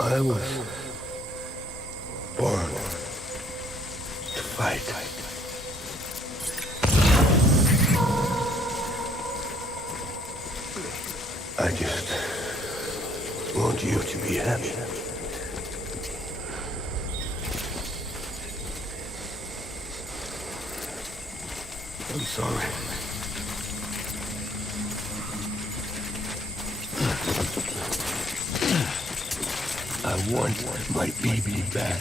I was born to fight. I just want you to be happy. I'm sorry. I want my baby back.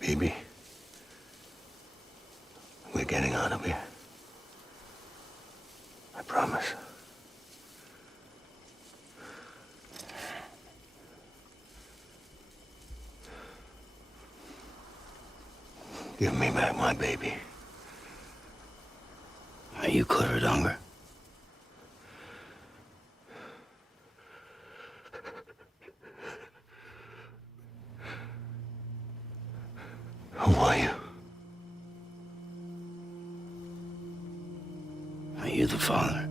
Baby, we're getting out of here. I promise. Give me back my baby. Are you cleared, Unger? Who are you? Are you the father?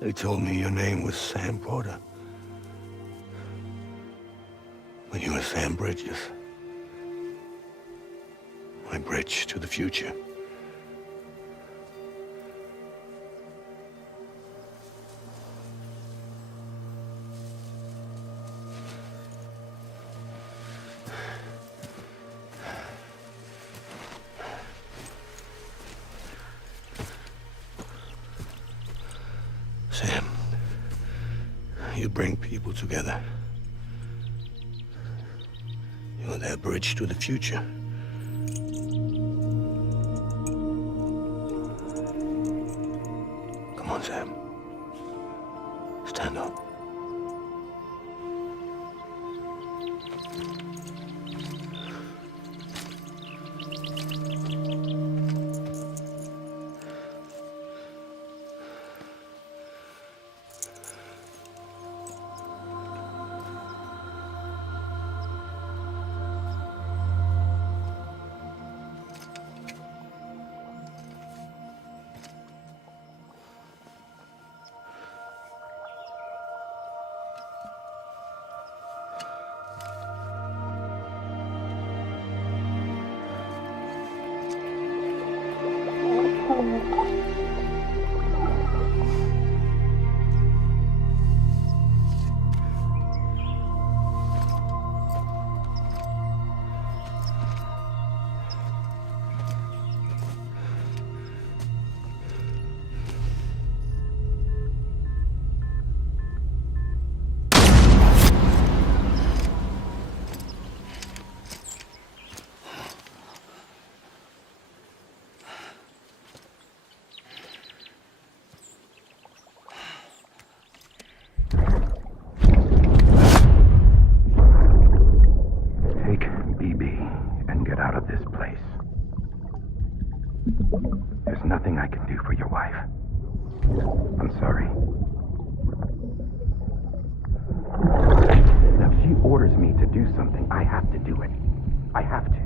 They told me your name was Sam Porter. But you were Sam Bridges. My bridge to the future. Sam. You bring people together. You're their bridge to the future. Come on, Sam. Stand up. There's nothing I can do for your wife. I'm sorry. Now, if she orders me to do something, I have to do it. I have to.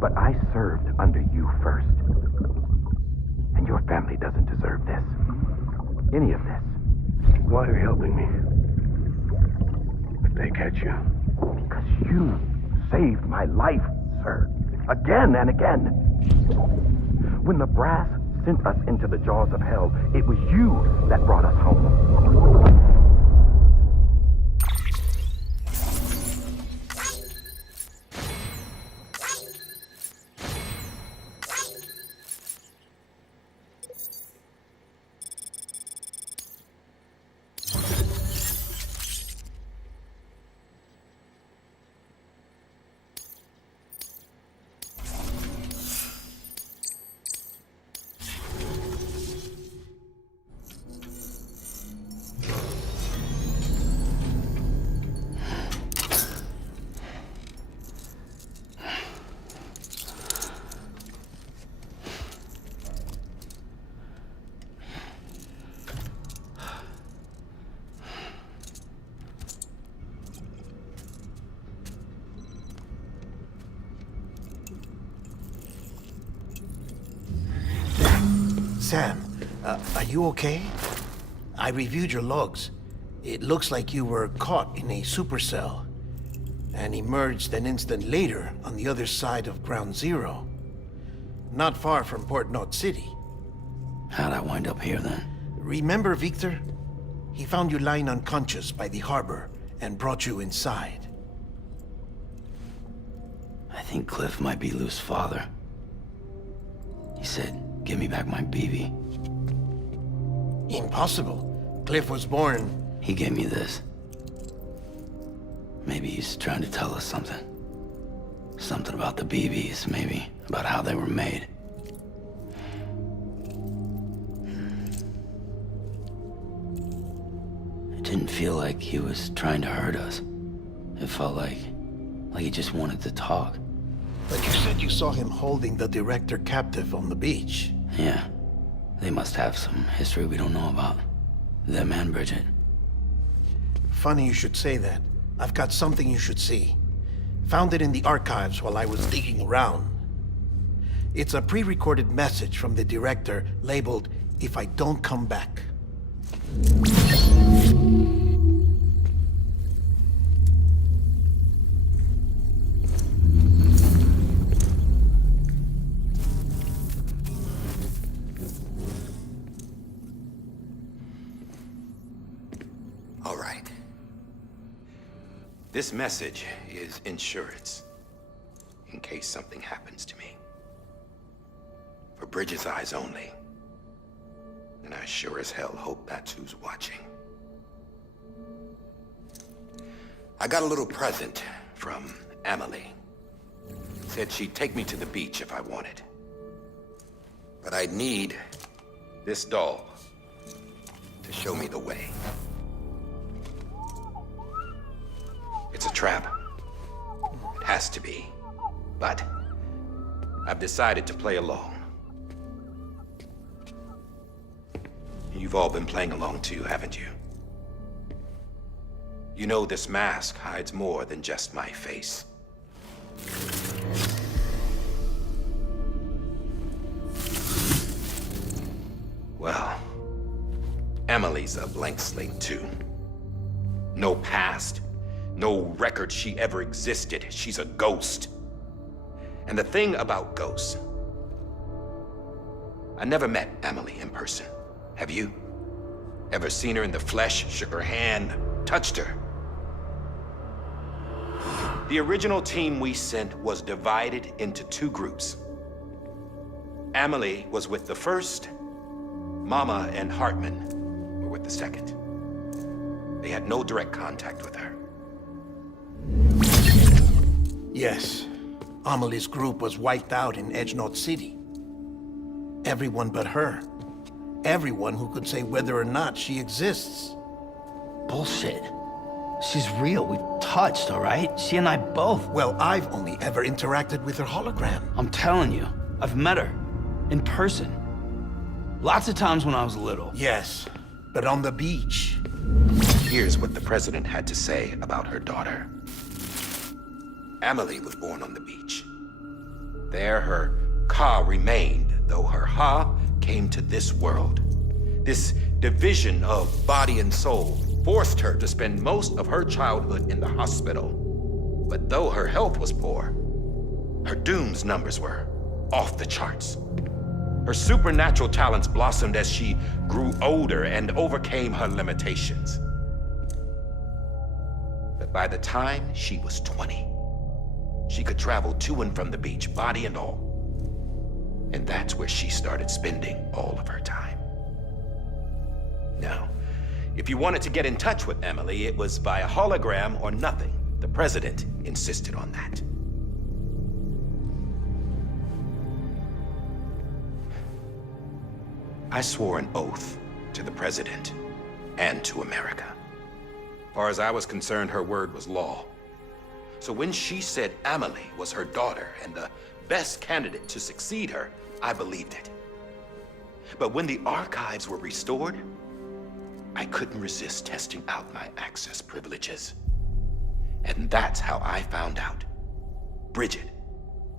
But I served under you first. And your family doesn't deserve this. Any of this. Why are you helping me? If they catch you. Because you saved my life, sir. Again and again. When the brass sent us into the jaws of hell, it was you that brought us home. Sam, are you okay? I reviewed your logs. It looks like you were caught in a supercell and emerged an instant later on the other side of Ground Zero. Not far from Port Knot City. How'd I wind up here then? Remember Victor? He found you lying unconscious by the harbor and brought you inside. I think Cliff might be Lou's father. He said, give me back my BB. Impossible. Cliff was born... He gave me this. Maybe he's trying to tell us something. Something about the BBs, maybe. About how they were made. It didn't feel like he was trying to hurt us. It felt like he just wanted to talk. But you said you saw him holding the director captive on the beach. Yeah. They must have some history we don't know about. Them and Bridget. Funny you should say that. I've got something you should see. Found it in the archives while I was digging around. It's a pre-recorded message from the director labeled, "If I don't come back." All right. This message is insurance, in case something happens to me. For Bridget's eyes only. And I sure as hell hope that's who's watching. I got a little present from Emily. Said she'd take me to the beach if I wanted. But I'd need this doll to show me the way. It's a trap. It has to be. But I've decided to play along. You've all been playing along too, haven't you? You know this mask hides more than just my face. Well, Emily's a blank slate too. No past, no record she ever existed. She's a ghost. And the thing about ghosts, I never met Emily in person. Have you? Ever seen her in the flesh, shook her hand, touched her? The original team we sent was divided into two groups. Emily was with the first, Mama and Hartman were with the second. They had no direct contact with her. Yes. Amelie's group was wiped out in Edgenorth City. Everyone but her. Everyone who could say whether or not she exists. Bullshit. She's real. We've touched, all right? She and I both. Well, I've only ever interacted with her hologram. I'm telling you, I've met her. In person. Lots of times when I was little. Yes, but on the beach. Here's what the president had to say about her daughter. Emily was born on the beach. There her Ka remained, though her Ha came to this world. This division of body and soul forced her to spend most of her childhood in the hospital. But though her health was poor, her Doom's numbers were off the charts. Her supernatural talents blossomed as she grew older and overcame her limitations. But by the time she was 20, she could travel to and from the beach, body and all. And that's where she started spending all of her time. Now, if you wanted to get in touch with Emily, it was via hologram or nothing. The president insisted on that. I swore an oath to the president and to America. As far as I was concerned, her word was law. So when she said Emily was her daughter and the best candidate to succeed her, I believed it. But when the archives were restored, I couldn't resist testing out my access privileges. And that's how I found out Bridget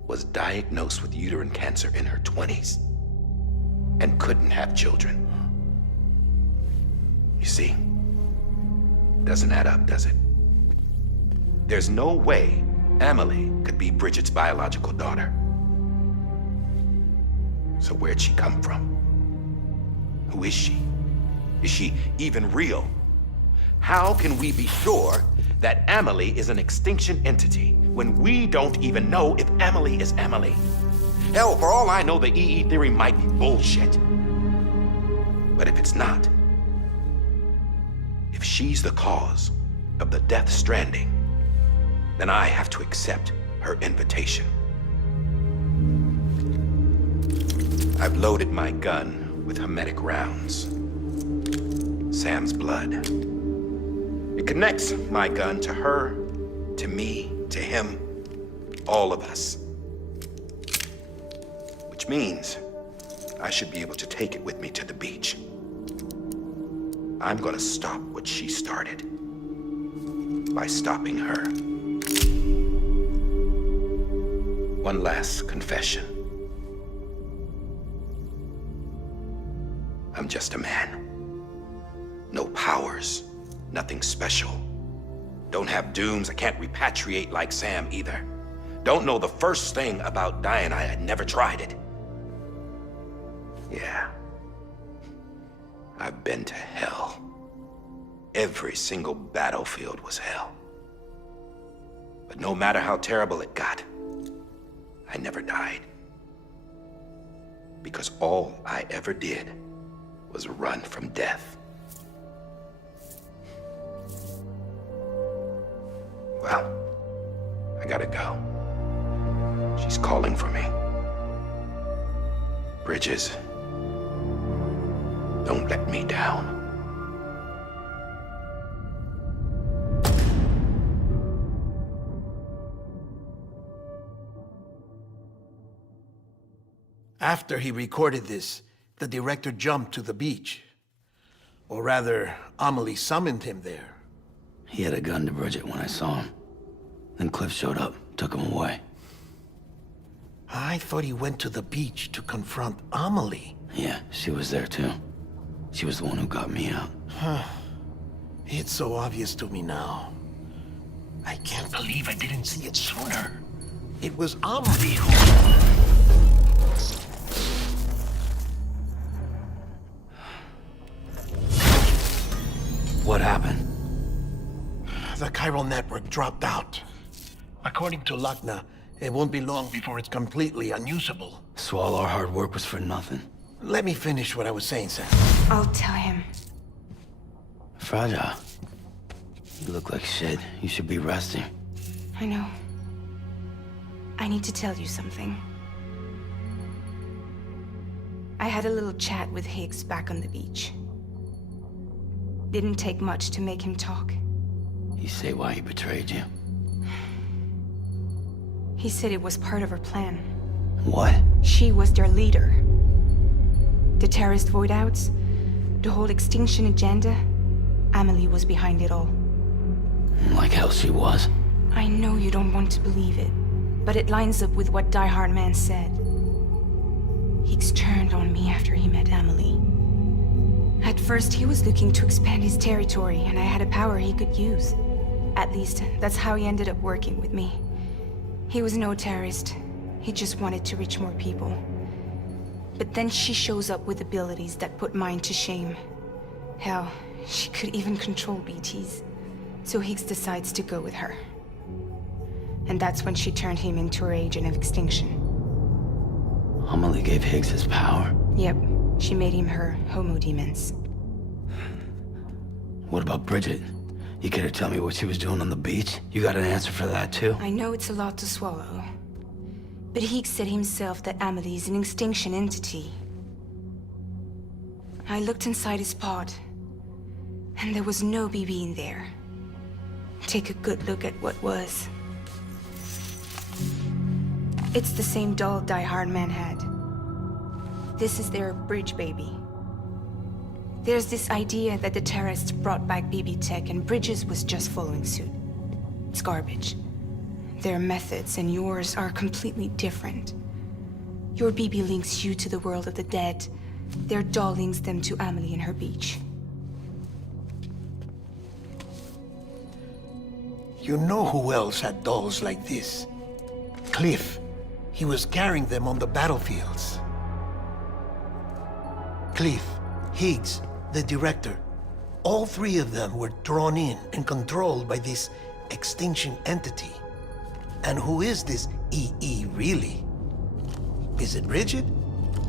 was diagnosed with uterine cancer in her 20s and couldn't have children. You see, doesn't add up, does it? There's no way Emily could be Bridget's biological daughter. So where'd she come from? Who is she? Is she even real? How can we be sure that Emily is an extinction entity when we don't even know if Emily is Emily? Hell, for all I know, the EE theory might be bullshit. But if it's not, if she's the cause of the death stranding, then I have to accept her invitation. I've loaded my gun with hermetic rounds. Sam's blood. It connects my gun to her, to me, to him, all of us. Which means I should be able to take it with me to the beach. I'm gonna stop what she started by stopping her. One last confession. I'm just a man. No powers, nothing special. Don't have dooms, I can't repatriate like Sam either. Don't know the first thing about dying, I had never tried it. Yeah. I've been to hell. Every single battlefield was hell. But no matter how terrible it got, I never died. Because all I ever did was run from death. Well, I gotta go. She's calling for me. Bridges, don't let me down. After he recorded this, the director jumped to the beach. Or rather, Amelie summoned him there. He had a gun to Bridget when I saw him. Then Cliff showed up, took him away. I thought he went to the beach to confront Amelie. Yeah, she was there too. She was the one who got me out. It's so obvious to me now. I can't believe I didn't see it sooner. It was Amelie who... What happened? The chiral network dropped out. According to Lakna, it won't be long before it's completely unusable. So all our hard work was for nothing. Let me finish what I was saying, Sam. I'll tell him. Fragile. You look like shit. You should be resting. I know. I need to tell you something. I had a little chat with Higgs back on the beach. Didn't take much to make him talk. You say why he betrayed you? He said it was part of her plan. What? She was their leader. The terrorist voidouts, the whole extinction agenda, Amelie was behind it all. Like hell she was. I know you don't want to believe it, but it lines up with what Die-Hardman said. Higgs turned on me after he met Amelie. At first, he was looking to expand his territory, and I had a power he could use. At least, that's how he ended up working with me. He was no terrorist. He just wanted to reach more people. But then she shows up with abilities that put mine to shame. Hell, she could even control BTs. So Higgs decides to go with her. And that's when she turned him into her agent of extinction. Amelie gave Higgs his power? Yep, she made him her homo demons. What about Bridget? You care to tell me what she was doing on the beach? You got an answer for that too? I know it's a lot to swallow. But Higgs said himself that Amelie is an extinction entity. I looked inside his pod, and there was no BB in there. Take a good look at what was. It's the same doll Die-Hardman had. This is their bridge baby. There's this idea that the terrorists brought back BB tech and Bridges was just following suit. It's garbage. Their methods and yours are completely different. Your BB links you to the world of the dead. Their doll links them to Amelie and her beach. You know who else had dolls like this? Cliff. He was carrying them on the battlefields. Cliff, Higgs, the director. All three of them were drawn in and controlled by this extinction entity. And who is this EE really? Is it Bridget?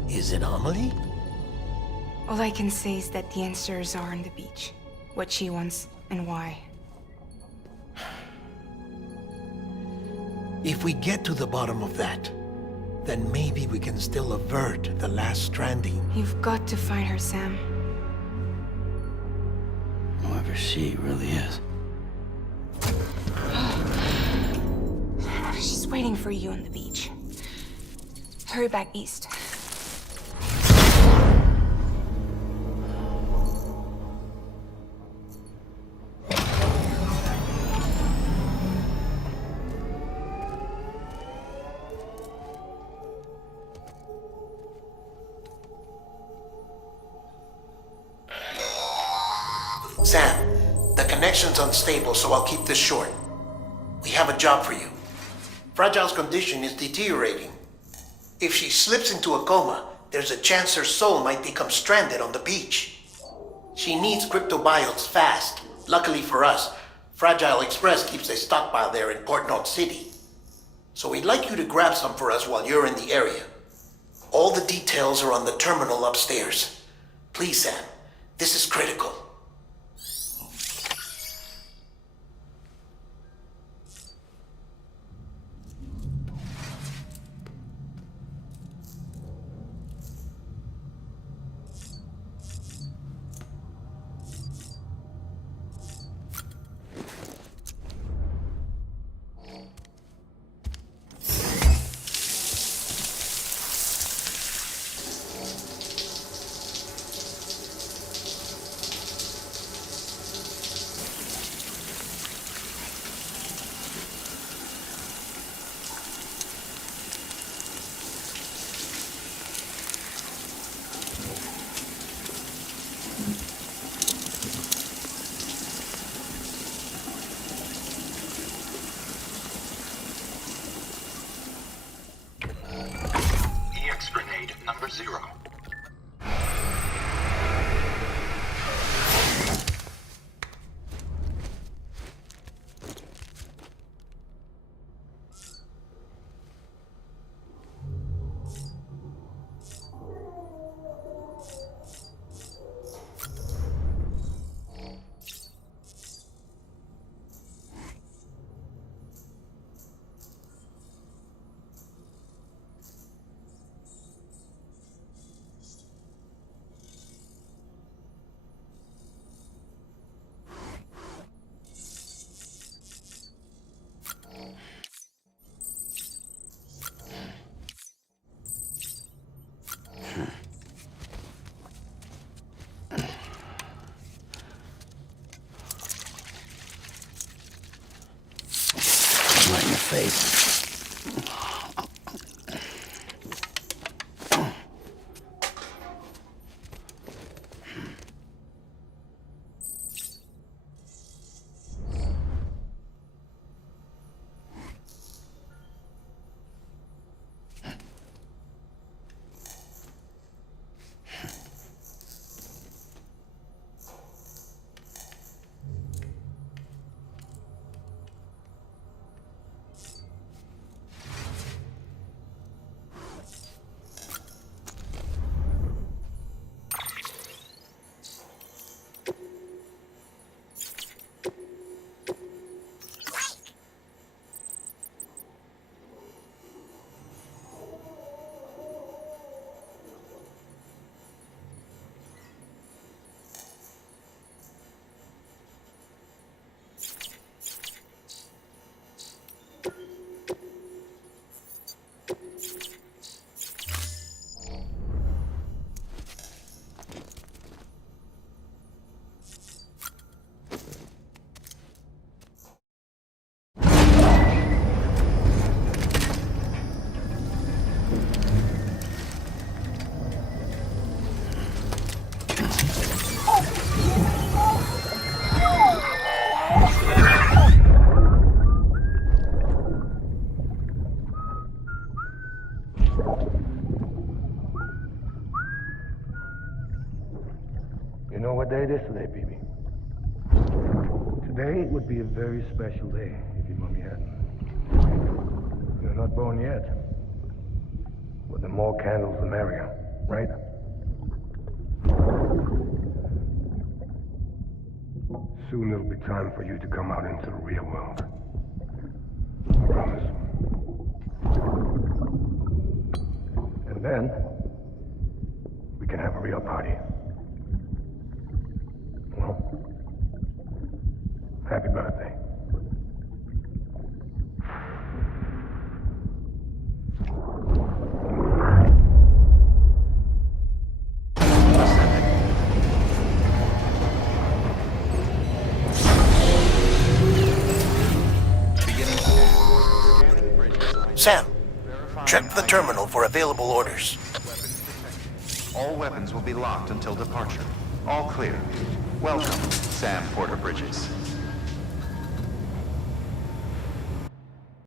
Is it Amelie? All I can say is that the answers are on the beach. What she wants and why. If we get to the bottom of that, then maybe we can still avert the last Stranding. You've got to find her, Sam. Whoever she really is. She's waiting for you on the beach. Hurry back east. Sam, the connection's unstable, so I'll keep this short. We have a job for you. Fragile's condition is deteriorating. If she slips into a coma, there's a chance her soul might become stranded on the beach. She needs cryptobiotes fast. Luckily for us, Fragile Express keeps a stockpile there in Port North City. So we'd like you to grab some for us while you're in the area. All the details are on the terminal upstairs. Please, Sam, this is critical. face. You know what day it is today, BB? Today would be a very special day if your mommy hadn't. You're not born yet. But the more candles, the merrier, right? Soon it'll be time for you to come out into the real world. I promise. And then, we can have a real party. Well, happy birthday. Sam, check the terminal for available orders. All weapons will be locked until departure. All clear. Welcome, Sam Porter Bridges.